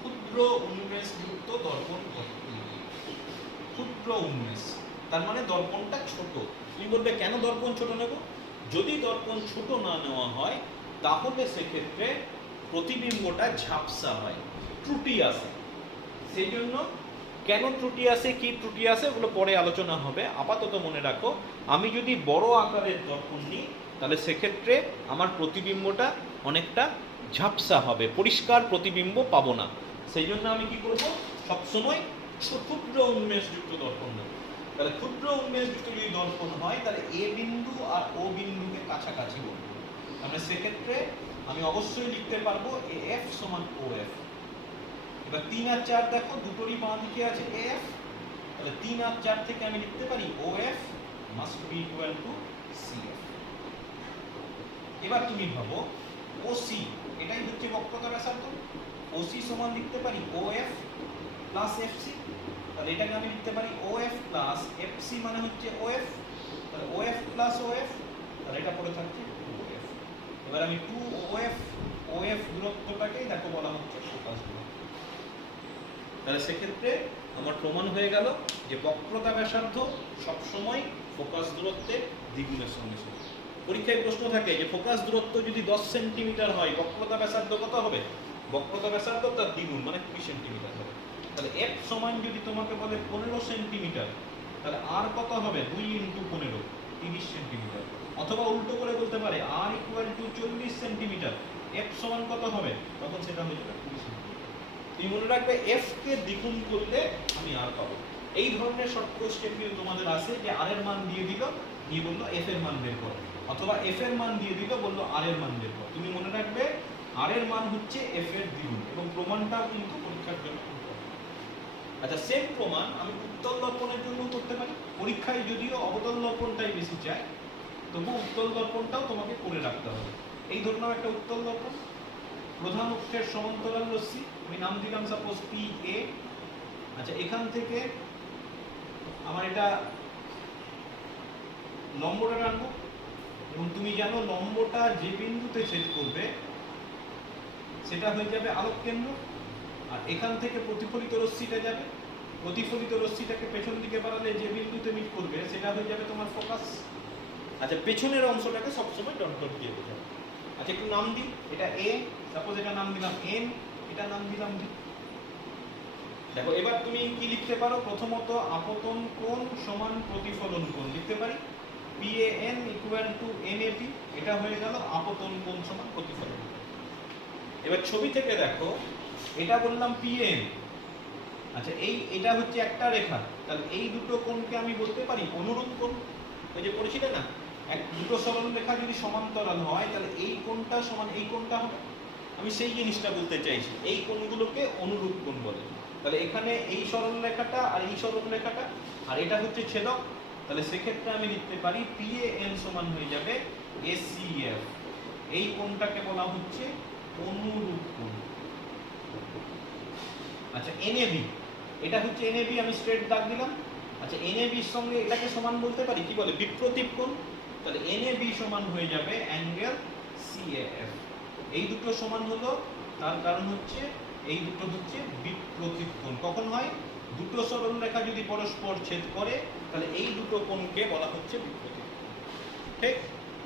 ক্ষুদ্র উন্মেষ যুক্ত দর্পণ করতে, ক্ষুদ্র উন্মেষ তার মানে দর্পণটা ছোট। তুমি বলবে কেন দর্পণ ছোট নেব? যদি দর্পণ ছোট না নেওয়া হয় তাহলে সেক্ষেত্রে প্রতিবিম্বটা ঝাপসা হয়, ত্রুটি আসে। সেই জন্য কেন ত্রুটি আসে, কি ত্রুটি আসে, ওগুলো পরে আলোচনা হবে। আপাতত মনে রাখো, আমি যদি বড় আকারের দর্পণ নিই তাহলে সেক্ষেত্রে আমার প্রতিবিম্বটা অনেকটা ঝাপসা হবে, পরিষ্কার প্রতিবিম্ব পাবো না। সেই জন্য আমি কি করব, সবসময় ক্ষুদ্র উন্মেষযুক্ত দর্পণ নেব। তাহলে ক্ষুদ্র উন্মেষযুক্ত যদি দর্পণ হয় তাহলে এ বিন্দু আর ও বিন্দুকে কাছাকাছি বলবো। তাহলে সেক্ষেত্রে আমি অবশ্যই লিখতে পারবো এএফ সমান ওএফ। এবার 3 আর 4 দেখো, দুটোরই বাঁ দিকে আছে এএফ, তাহলে 3 আর 4 থেকে আমি লিখতে পারি of must be equal to CF. এবার তুমি ভাবো ওসি, এটাই হচ্ছে বক্রতা ব্যাসার্ধ, ওসি সমান লিখতে পারি ওএফ প্লাস এফসি। তাহলে এটাকে আমি লিখতে পারি ওএফ প্লাস এফসি মানে হচ্ছে ওএফ, তাহলে ওএফ প্লাস ওএফ, তাহলে এটা পড়ে থাকছে ওএফ। এবার আমি 2 ওএফ দূরত্বটাকেই দেখো বলা হচ্ছে ফোকাস দূরত্ব। তাহলে সেক্ষেত্রে আমার প্রমাণ হয়ে গেল যে বক্রতা ব্যাসার্ধ সবসময় ফোকাস দূরত্বের দ্বিগুণের সঙ্গে সমান। পরীক্ষায় প্রশ্ন থাকে যে ফোকাস দূরত্ব যদি 10 সেন্টিমিটার হয় বক্রতা ব্যাসার্ধ কত হবে? বক্রতা ব্যাসার্ধ তার দ্বিগুণ মানে 20 সেন্টিমিটার হবে। তাহলে এফ সমান যদি তোমাকে বলে 15 সেন্টিমিটার, তাহলে আর কত হবে? 2 × 15 30 সেন্টিমিটার। অথবা উল্টো করে বলতে পারে আর ইকুয়াল টু 40 সেন্টিমিটার, এফ সমান কত হবে? তখন সেটা হয়ে যাবে 20 সেন্টিমিটার। তুমি মনে রাখবে এফ কে দ্বিগুণ করলে আমি আর পাবো। এই ধরনের শর্ট কোশ্চেন কিন্তু তোমাদের আসে যে আর এর মান দিয়ে দিল, দিয়ে বললো এফ এর মান বের করো, অথবা এফ এর মান দিয়ে দিল, বললো আর এর মান বের করো। তুমি মনে রাখবে আর এর মান হচ্ছে এফ এর দ্বিগুণ, এবং প্রমাণটাও কিন্তু পরীক্ষার জন্য। আচ্ছা, সেম প্রমাণ আমি উত্তল দর্পণের জন্য করতে পারি। পরীক্ষায় যদিও অবতল দর্পণটাই বেশি চায়, তবু উত্তল দর্পণটাও তোমাকে করে রাখতে হবে। এই ধরনের একটা উত্তল দর্পণ, প্রধান অক্ষের সমান্তরাল রশ্মি, আমি নাম দিলাম সাপোজ পি এ। আচ্ছা, এখান থেকে আমার এটা লম্বটা টানবো, এবং তুমি জানো লম্বটা যে বিন্দুতে ছেদ করবে সেটা হয়ে যাবে আলোক কেন্দ্র, আর এখান থেকে প্রতিফলিত রশ্মিটা যাবে, প্রতিফলিত রশ্মিটাকে পেছন দিকে বাড়ালে যে বিন্দুতে মিট করবে সেটা হয়ে যাবে তোমার ফোকাস। আচ্ছা, পেছনের অংশটাকে সবসময় ডট ডট দিয়ে বোঝাবে। আচ্ছা, একটু নাম দিই, এটা এ, সাপোজ এটা নাম দিলাম এন, এটা নাম দিলাম ডি। দেখো এবার তুমি কি লিখতে পারো? প্রথমত আপতন কোণ সমান প্রতিফলন কোণ লিখতে পারি, PAN ইকুয়াল টু NAP। এটা হয়ে গেল আপতন কোণ সমান প্রতিফলন। এবার ছবি থেকে দেখো, এটা বললাম PN। আচ্ছা, এটা হচ্ছে একটা রেখা, তাহলে এই দুটো কোণকে আমি বলতে পারি অনুরূপ কোণ। ওই যে পড়েছিলে না, দুটো সরল রেখা যদি সমান্তরাল হয় তাহলে এই কোণটা সমান এই কোণটা হবে। আমি সেই জিনিসটা বলতে চাইছি, এই কোণগুলোকে অনুরূপ কোণ বলে। তাহলে এখানে এই সরল রেখাটা আর এই সরল রেখাটা, আর এটা হচ্ছে ছেদক, তাহলে সেক্ষেত্রে আমি লিখতে পারি PAN সমান হয়ে যাবে ACF। এই কোণটাকে বলা হচ্ছে অনুরূপ কোণ। আচ্ছা, NAB, এটা হচ্ছে NAB, আমি স্ট্রেট দাগ দিলাম। আচ্ছা, NAB এর সঙ্গে এটাকে সমান বলতে পারি কি বলে? বিপ্রতীপ কোণ। তাহলে NAB সমান হয়ে যাবে অ্যাঙ্গেল CAF। এই দুটো সমান হলো, তার কারণ হচ্ছে এই দুটো হচ্ছে বিপ্রতীক কোণ। কখন হয়? দুটো সরলরেখা যদি পরস্পর ছেদ করে তাহলে এই দুটো কোণকে বলা হচ্ছে বিপ্রতীক। ঠিক?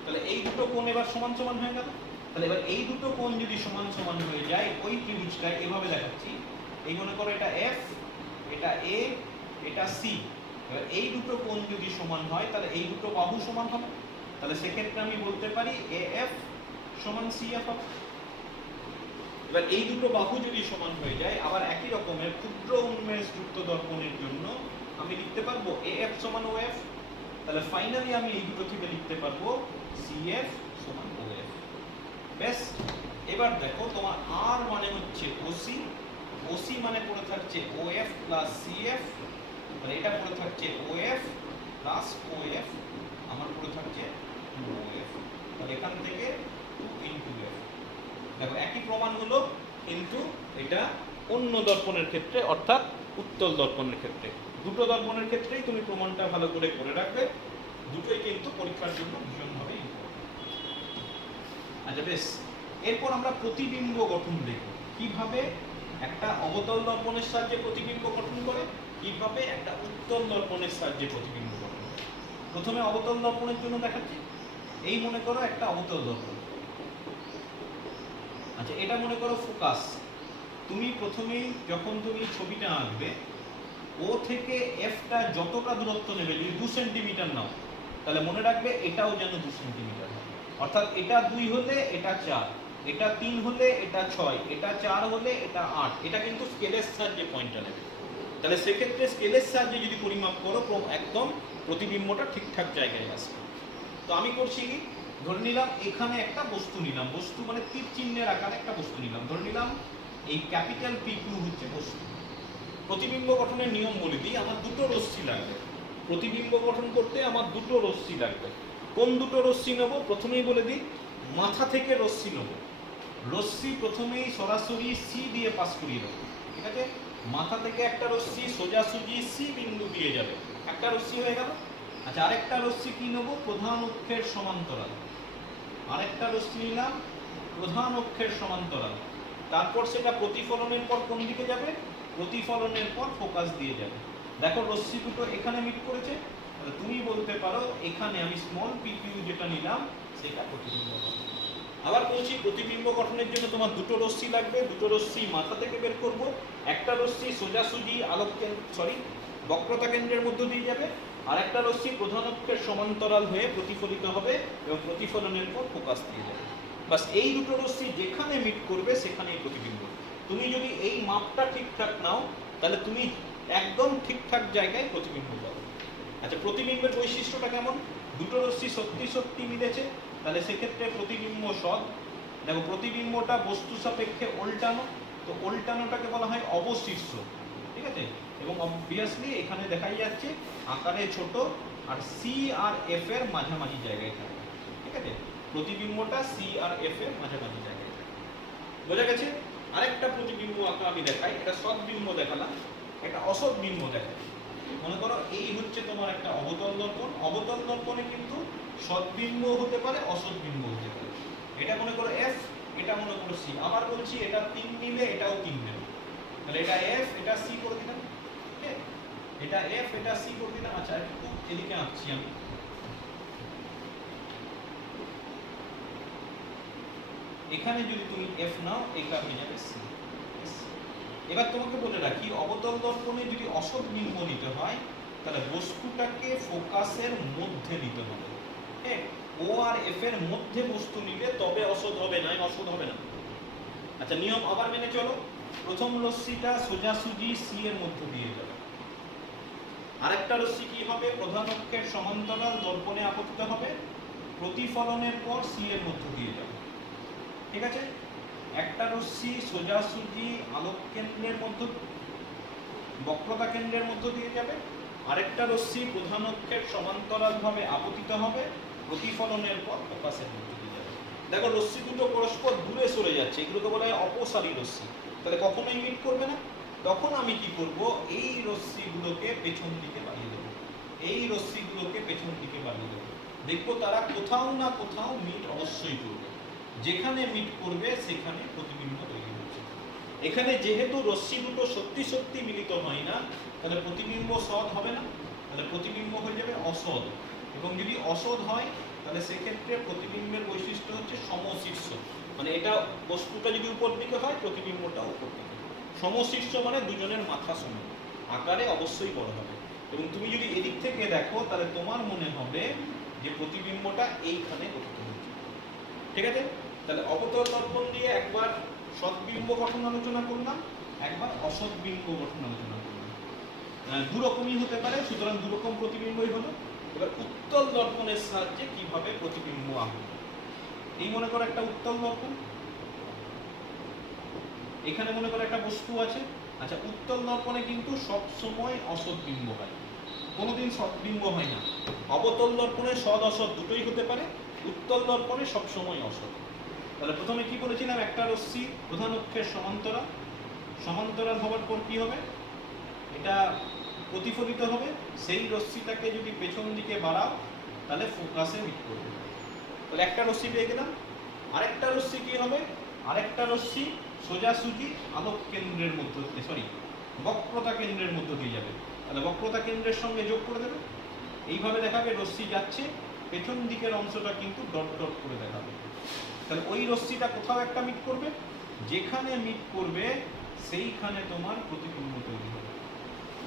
তাহলে এই দুটো কোণ এবার সমান সমান হয়ে গেল। তাহলে এবার এই দুটো কোণ যদি সমান সমান হয়ে যায়, ওই ত্রিভুজটা এভাবে দেখাচ্ছি, এই মনে করো এটা এফ, এটা এ, এটা সি। এবার এই দুটো কোণ যদি সমান হয় তাহলে এই দুটো বাহু সমান হবে। তাহলে সেক্ষেত্রে আমি বলতে পারি এ এফ সমান সি এফ হবে। এবার এই দুটো বাহু যদি সমান হয়ে যায়, আবার একই রকমের ক্ষুদ্র উন্মেষযুক্ত দর্পণের জন্য আমি লিখতে পারবো এ এফ সমান ও এফ। তাহলে ফাইনালি আমি এই দুটো থেকে লিখতে পারবো সি এফ সমান ও এফ। বেশ, এবার দেখো তোমার আর মানে হচ্ছে ওসি, ওসি মানে পড়ে থাকছে ও এফ প্লাস সি এফ, মানে এটা পড়ে থাকছে ও এফ প্লাস ও এফ, আমার পড়ে থাকছে ও এফ। তাহলে এখান থেকে 2 ইনটু এফ। দেখো একই প্রমাণ হলো, কিন্তু এটা অন্য দর্পণের ক্ষেত্রে, অর্থাৎ উত্তল দর্পণের ক্ষেত্রে। দুটো দর্পণের ক্ষেত্রেই তুমি প্রমাণটা ভালো করে রাখবে, দুটোই কিন্তু পরীক্ষার জন্য ভীষণভাবে ইম্পর্টেন্ট। আচ্ছা বেশ, এরপর আমরা প্রতিবিম্ব গঠন দেখব, কিভাবে একটা অবতল দর্পণের সাহায্যে প্রতিবিম্ব গঠন করে, কিভাবে একটা উত্তল দর্পণের সাহায্যে প্রতিবিম্ব গঠন করে। প্রথমে অবতল দর্পণের জন্য দেখাচ্ছি। এই মনে করো একটা অবতল দর্পণ। আচ্ছা, এটা মনে করো ফোকাস। তুমি প্রথমেই যখন তুমি ছবিটা আঁকবে, ও থেকে এফটা যতটা দূরত্ব নেবে, যদি 2 সেন্টিমিটার নাও, তাহলে মনে রাখবে এটাও যেন 2 সেন্টিমিটার হয়। অর্থাৎ এটা 2 হলে এটা 4, এটা 3 হলে এটা 6, এটা 4 হলে এটা 8। এটা কিন্তু স্কেলের সাহায্যে পয়েন্টটা নেবে। তাহলে সেক্ষেত্রে স্কেলের সাহায্যে যদি পরিমাপ করো, একদম প্রতিবিম্বটা ঠিকঠাক জায়গায় আসবে। তো আমি করছি কি, ধরে নিলাম এখানে একটা বস্তু নিলাম, বস্তু মানে তীর চিহ্নের আকারে একটা বস্তু নিলাম, ধরে নিলাম এই ক্যাপিটাল পি কিউ হচ্ছে বস্তু। প্রতিবিম্ব গঠনের নিয়ম বলে দিই, আমার দুটো রশ্মি লাগবে। প্রতিবিম্ব গঠন করতে আমার দুটো রশ্মি লাগবে। কোন দুটো রশ্মি নেব? প্রথমেই বলে দিই, মাথা থেকে রশ্মি নেব। রশ্মি প্রথমেই সরাসরি সি দিয়ে পাস করিয়ে দেবো। ঠিক আছে? মাথা থেকে একটা রশ্মি সোজাসুজি সি বিন্দু দিয়ে যাবে, একটা রশ্মি হয়ে গেল। আচ্ছা, আরেকটা রশ্মি কি নেব? প্রধান অক্ষের সমান্তরাল। আরেকটা রশ্মি নিলাম প্রধান অক্ষের সমান্তরাল। তারপর সেটা প্রতিফলনের পর কোন দিকে যাবে? প্রতিফলনের পর ফোকাস দিয়ে যাবে। দেখো রশ্মি দুটো এখানে মিট করেছে, তাহলে তুমি বলতে পারো এখানে আমি স্মল পি কিউ যেটা নিলাম সেটা প্রতিবিম্ব গঠন। আবার বলছি, প্রতিবিম্ব গঠনের জন্য তোমার দুটো রশ্মি লাগবে, দুটো রশ্মি মাথা থেকে বের করব। একটা রশ্মি সোজাসুজি বক্রতা কেন্দ্রের মধ্য দিয়ে যাবে, আর একটা রশ্মি প্রধান অক্ষের সমান্তরাল হয়ে প্রতিফলিত হবে এবং প্রতিফলনের পর ফোকাস দিয়ে যাবে। বাস, এই দুটো রশ্মি যেখানে মিট করবে সেখানেই প্রতিবিম্ব। তুমি যদি এই মাপটা ঠিকঠাক নাও, তাহলে তুমি একদম ঠিকঠাক জায়গায় প্রতিবিম্ব পাবে। আচ্ছা, প্রতিবিম্বের বৈশিষ্ট্যটা কেমন? দুটো রশ্মি সত্যি সত্যি মিলেছে, তাহলে সেক্ষেত্রে প্রতিবিম্ব সৎ। দেখো, প্রতিবিম্বটা বস্তু সাপেক্ষে উল্টানো, তো উল্টানোটাকে বলা হয় অবশীর্ষ। ঠিক আছে? এবং অবভিয়াসলি এখানে দেখাই যাচ্ছে আকারে ছোট, আর সি আর এফ এর মাঝামাঝি জায়গায় থাকে। ঠিক আছে? প্রতিবিম্বটা সি আর এফ এর মাঝামাঝি জায়গায় থাকে। বোঝা গেছে? আরেকটা প্রতিবিম্ব আঁকা আমি দেখাই। এটা সৎ বিম্ব দেখালাম, একটা অসৎ বিম্ব দেখাই। মনে করো এই হচ্ছে তোমার একটা অবতল দর্পণ। অবতল দর্পণে কিন্তু সৎ বিম্ব হতে পারে, অসৎ বিম্ব হতে পারে। এটা মনে করো এফ, এটা মনে করো সি। আবার বলছি, এটা 3 নিলে এটাও 3 নেবে। তাহলে এটা এফ, এটা সি করে দিলাম। এটা এফ, এটা সি করে দিলাম। আচ্ছা, একটু এদিকে আঁকছি আমি। এখানে যদি তুমি এফ নাও, এটা হয়ে যাবে সি। এবার তোমাকে বলে রাখি, অবতল দর্পণে যদি অসৎ বিম্ব নিতে হয়, তাহলে বস্তুটাকে ফোকাসের মধ্যে নিতে হবে। হ্যাঁ, ও আর এফ এর মধ্যে বস্তু নিলে তবে অসৎ হবে, না অসৎ হবে না। আচ্ছা, নিয়ম আবার মেনে চলো। প্রথম রশ্মিটা সোজাসুজি সি এর মধ্যে দিয়ে যাবে। আরেকটা রশ্মি কি হবে? প্রধান অক্ষের সমান্তরাল দর্পণে আপতিত হবে, প্রতিফলনের পর সি এর মধ্যে দিয়ে যাবে। ঠিক আছে? একটা রশ্মি সোজাসুজি আলোক কেন্দ্রের মধ্য, বক্রতা কেন্দ্রের মধ্য দিয়ে যাবে। আরেকটা রশ্মি প্রধান অক্ষের সমান্তরাল ভাবে আপতিত হবে, প্রতিফলনের পর ফোকাসের মধ্য দিয়ে যাবে। দেখো, রশ্মি দুটো পরস্পর দূরে সরে যাচ্ছে, এগুলোকে বলা হয় অপসারী রশ্মি। তাহলে কখনোই মিট করবে না। তখন আমি কি করব? এই রশ্মিগুলোকে পেছন দিকে বাড়িয়ে দেবো, এই রশ্মিগুলোকে পেছন দিকে বাড়িয়ে দেবো। দেখবো তারা কোথাও না কোথাও মিট অবশ্যই করবে। যেখানে মিট করবে সেখানে প্রতিবিম্ব তৈরি হচ্ছে। এখানে যেহেতু রশ্মি দুটো সত্যি সত্যি মিলিত হয় না, তাহলে প্রতিবিম্ব সৎ হবে না, তাহলে প্রতিবিম্ব হয়ে যাবে অসৎ। এবং যদি অসৎ হয় তাহলে সেক্ষেত্রে প্রতিবিম্বের বৈশিষ্ট্য হচ্ছে সমশীর্ষ, মানে এটা বস্তুটা যদি উপর দিকে হয় প্রতিবিম্বটা উপর দিকে। সমশীর্ষ মানে দুজনের মাথা সমান, আকারে অবশ্যই বড় হবে। এবং তুমি যদি এদিক থেকে দেখো তাহলে তোমার মনে হবে যে প্রতিবিম্বটা এইখানে গঠিত হচ্ছে। ঠিক আছে, তাহলে অবতল দর্পণ দিয়ে একবার সৎবিম্ব গঠন আলোচনা করলাম, একবার অসৎ বিম্ব গঠন আলোচনা করলাম। দু রকমই হতে পারে, সুতরাং দু রকম প্রতিবিম্বই হলো। এবার উত্তল দর্পণের সাহায্যে কিভাবে প্রতিবিম্ব আঁকবো। এই মনে করো একটা উত্তল দর্পণ, এখানে মনে করো একটা বস্তু আছে। আচ্ছা, উত্তল দর্পণে কিন্তু সব সময় অসৎ বিম্ব হয়, কোনোদিন সৎ বিম্ব হয় না। অবতল দর্পণে সৎ অসৎ দুটোই হতে পারে, উত্তল দর্পণে সব সময় অসৎ। তাহলে প্রথমে কি বলেছিলাম, একটা রশ্মি প্রধান অক্ষের সমান্তরাল, সমান্তরাল হওয়ার পর কি হবে, এটা প্রতিফলিত হবে। সেই রশ্মিটাকে যদি পেছন দিকে বাড়াও তাহলে ফোকাসে মিট করবে। তাহলে একটা রশ্মি পেয়ে গেলাম। আরেকটা রশ্মি কি হবে, আরেকটা রশ্মি সোজাসুজি আলোক কেন্দ্রের মধ্য দিয়ে, সরি বক্রতা কেন্দ্রের মধ্য দিয়ে যাবে। তাহলে বক্রতা কেন্দ্রের সঙ্গে যোগ করে দেবে, এইভাবে দেখাবে রশ্মি যাচ্ছে, পেছন দিকের অংশটা কিন্তু ডট ডট করে দেখাবে। তাহলে ওই রশ্মিটা কোথাও একটা মিট করবে, যেখানে মিট করবে সেইখানে তোমার প্রতিবিম্ব তৈরি হবে।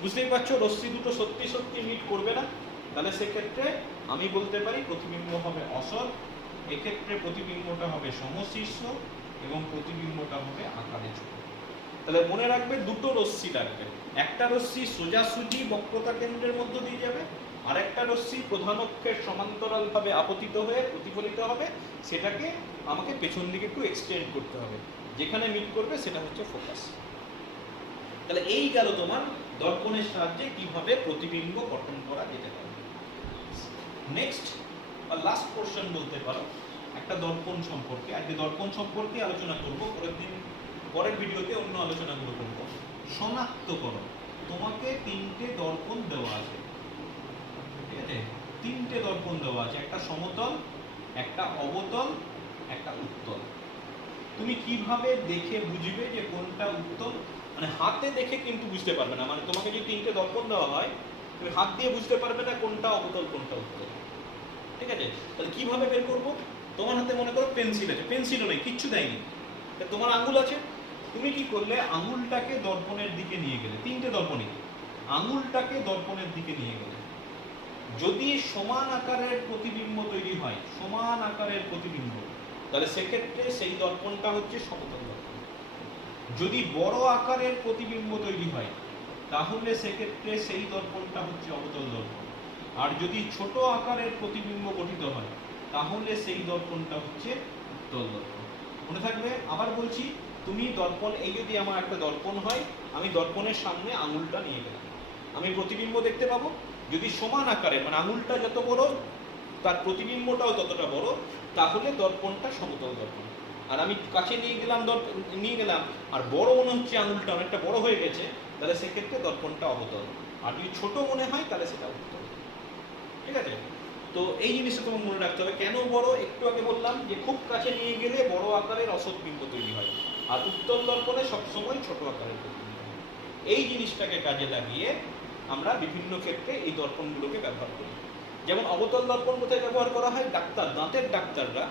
বুঝতেই পারছো, রশ্মি দুটো সত্যি সত্যি মিট করবে না, তাহলে সেক্ষেত্রে আমি বলতে পারি প্রতিবিম্ব হবে অসৎ। এক্ষেত্রে প্রতিবিম্বটা হবে সমশীর্ষ এবং প্রতিবিম্বটা হবে আকারে ছোট। তাহলে মনে রাখবে দুটো রশ্মি লাগবে, একটা রশ্মি সোজাসুজি বক্রতা কেন্দ্রের মধ্য দিয়ে যাবে, আর একটা রশ্মি প্রধান অক্ষের সমান্তরাল ভাবে আপতিত হয়ে প্রতিফলিত হবে, সেটাকে আমাকে পেছন দিকে একটু এক্সটেন্ড করতে হবে, যেখানে মিট করবে সেটা হচ্ছে ফোকাস। তাহলে এই গেল তোমার দর্পণের সাহায্যে কিভাবে প্রতিবিম্ব গঠন করা যেতে পারে। নেক্সট বা লাস্ট পোর্শন বলতে পারো একটা দর্পণ সম্পর্কে। আজকে দর্পণ সম্পর্কে আলোচনা করব, পরের ভিডিওতে অন্য আলোচনাগুলো করব। শনাক্তকরণ, তোমাকে তিনটে দর্পণ দেওয়া আছে, ঠিক আছে, তিনটে দর্পণ দেওয়া আছে, একটা সমতল, একটা অবতল, একটা উত্তল। তুমি কিভাবে দেখে বুঝবে যে কোনটা উত্তল, মানে হাতে দেখে কিন্তু বুঝতে পারবে না। মানে তোমাকে যদি তিনটে দর্পণ দেওয়া হয় তুমি হাত দিয়ে বুঝতে পারবে না কোনটা অবতল কোনটা উত্তল। ঠিক আছে, তাহলে কিভাবে বের করবো, তোমার হাতে মনে করো পেন্সিল আছে, পেন্সিলও নেই, কিচ্ছু দেয়নি, তোমার আঙুল আছে, তুমি কি করলে আঙুলটাকে দর্পণের দিকে নিয়ে গেলে, তিনটে দর্পণই আঙুলটাকে দর্পণের দিকে নিয়ে গেলে, যদি সমান আকারের প্রতিবিম্ব তৈরি হয়, সমান আকারের প্রতিবিম্ব, তাহলে সেক্ষেত্রে সেই দর্পণটা হচ্ছে সমতল দর্পণ। যদি বড় আকারের প্রতিবিম্ব তৈরি হয় তাহলে সেক্ষেত্রে সেই দর্পণটা হচ্ছে অবতল দর্পণ। আর যদি ছোট আকারের প্রতিবিম্ব গঠিত হয় তাহলে সেই দর্পণটা হচ্ছে উত্তল দর্পণ। মনে থাকবে, আবার বলছি, তুমি দর্পণ, এই যদি আমার একটা দর্পণ হয়, আমি দর্পণের সামনে আঙুলটা নিয়ে গেলাম, আমি প্রতিবিম্ব দেখতে পাবো। যদি সমান আকারে, মানে আঙুলটা যত বড় তার প্রতিবিম্বটাও ততটা বড়, তাহলে দর্পণটা সমতল দর্পণ। আর আমি কাছে নিয়ে গেলাম আর বড় মনে হচ্ছে আঙুলটা অনেকটা বড় হয়ে গেছে, তাহলে সেক্ষেত্রে দর্পণটা অবতল। আর যদি ছোট মনে হয় তাহলে সেটা উত্তল। ঠিক আছে, তো এই জিনিসটা তোমার মনে রাখতে হবে। কেন বড়, একটু আগে বললাম যে খুব কাছে নিয়ে গেলে বড় আকারের অসৎ বিম্ব তৈরি হয়, আর উত্তল দর্পণে সবসময় ছোট আকারের প্রতিবিম্ব হয়। এই জিনিসটাকে কাজে লাগিয়ে আমরা বিভিন্ন ক্ষেত্রে এই দর্পণগুলোকে ব্যবহার করি। যেমন অবতল দর্পণ কোথায় ব্যবহার করা হয়, দাঁতের ডাক্তাররা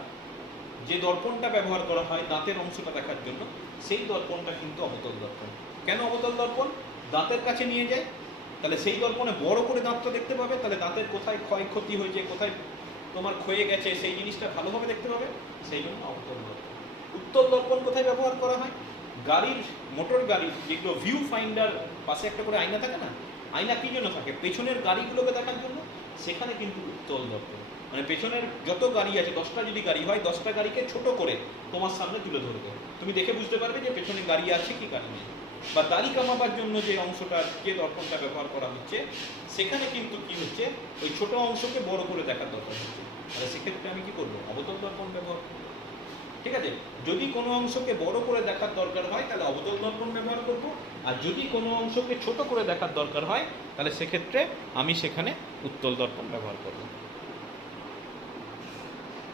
যে দর্পণটা ব্যবহার করা হয় দাঁতের অংশটা দেখার জন্য, সেই দর্পণটা কিন্তু অবতল দর্পণ। কেন অবতল দর্পণ, দাঁতের কাছে নিয়ে যায়, তাহলে সেই দর্পণে বড় করে দাঁতটা দেখতে পাবে, তাহলে দাঁতের কোথায় ক্ষয়ক্ষতি হয়েছে, কোথায় তোমার ক্ষয়ে গেছে সেই জিনিসটা ভালোভাবে দেখতে পাবে, সেই জন্য অবতল দর্পণ। উত্তল দর্পণ কোথায় ব্যবহার করা হয়, গাড়ির, মোটর গাড়ির যেগুলো ভিউ ফাইন্ডার, পাশে একটা করে আয়না থাকে না, আয়না কি জন্য থাকে, পেছনের গাড়িগুলোকে দেখার জন্য, সেখানে কিন্তু উত্তল দর্পণ, মানে পেছনের যত গাড়ি আছে, 10টা যদি গাড়ি হয় 10টা গাড়িকে ছোট করে তোমার সামনে তুলে ধরবে, তুমি দেখে বুঝতে পারবে যে পেছনে গাড়ি আছে কি গাড়ি নেই। বা দাড়ি কামাবার জন্য যে অংশটা, যে দর্পণটা ব্যবহার করা হচ্ছে, সেখানে কিন্তু কি হচ্ছে, ওই ছোট অংশকে বড় করে দেখার দরকার হচ্ছে, তাহলে সেক্ষেত্রে আমি কি করবো, অবতল দর্পণ ব্যবহার করবো। ঠিক আছে, যদি কোনো অংশকে বড় করে দেখার দরকার হয় তাহলে অবতল দর্পণ ব্যবহার করব, আর যদি কোনো অংশকে ছোট করে দেখার দরকার হয় তাহলে সেক্ষেত্রে আমি সেখানে উত্তল দর্পণ ব্যবহার করব।